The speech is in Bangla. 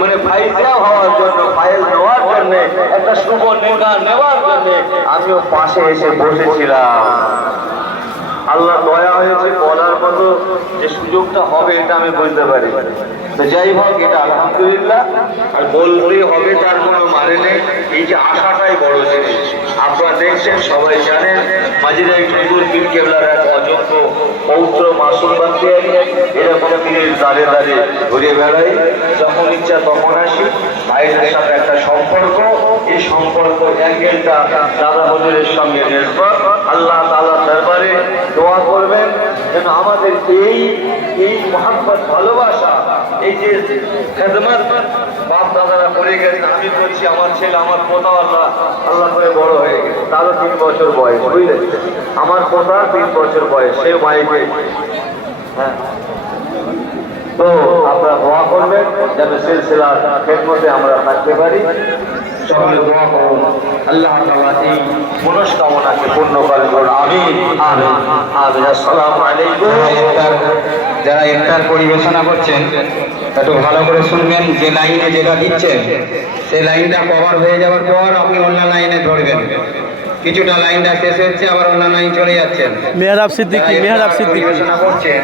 মানে ফাইজা হওয়ার জন্য, ফাইল নেওয়ার জন্য, একটা শুভ নির্ণয় নেওয়ার জন্য আমিও পাশে এসে বসেছিলাম। আল্লাহ দয়া হয়েছে, বলার মতো যে সুযোগটা হবে এটা আমি বুঝতে পারি। তো যাই হোক, এটা আলহামদুলিল্লাহ। আর বললেই হবে তার কোনো মানে নেই। এই যে আশাটাই বড় জিনিস। আপনারা দেখছেন, সবাই জানেন, মাঝিরা হুজুর পীর কেবলার এক অযোগ্য পৌত্র মাসুম বাখতিয়ারি, এরকম পীরের দাঁড়ে দাঁড়িয়ে ঘুরে বেড়াই, যখন ইচ্ছা তখন আসি। ভাইদের সাথে একটা সম্পর্ক, এই সম্পর্ক অ্যাঙ্গেলটা দাদা হুজুরের সঙ্গে নির্ভর। আল্লাহ তাআলার দরবারে দোয়া করবেন যেন আমাদের এই মহব্বত, ভালোবাসা, এই যে খেদমত বাপ দাদারা করে গেছেন, আমি করছি, আমার ছেলে, আমার পোতা আল্লাহ করে বড় হয়ে গেছে, তারও 3 বছর বয়স, বুঝলেন? আমার পোতা 3 বছর বয়স, সে মাইকে। হ্যাঁ, তো আপনারা দোয়া করবেন যেন সিলসিলার খেদমতে আমরা থাকতে পারি। সকলে দোয়া করুন, আল্লাহ তাআলা এই মনস্কামনাকে পূর্ণ করুন। আমিন আমিন আমিন। আসসালামু আলাইকুম। যারা ইফতার পরিবেশনা করছেন একটু ভালো করে শুনবেন, যে লাইনে যেটা দিচ্ছেন সেই লাইনটা কভার হয়ে যাওয়ার পর আপনি অন্য লাইনে ধরবেন। কিছুটা লাইনটা শেষ হচ্ছে, আবার অন্য লাইন চলে যাচ্ছেন। মেহরাব সিদ্দিকী পরিবেশনা করছেন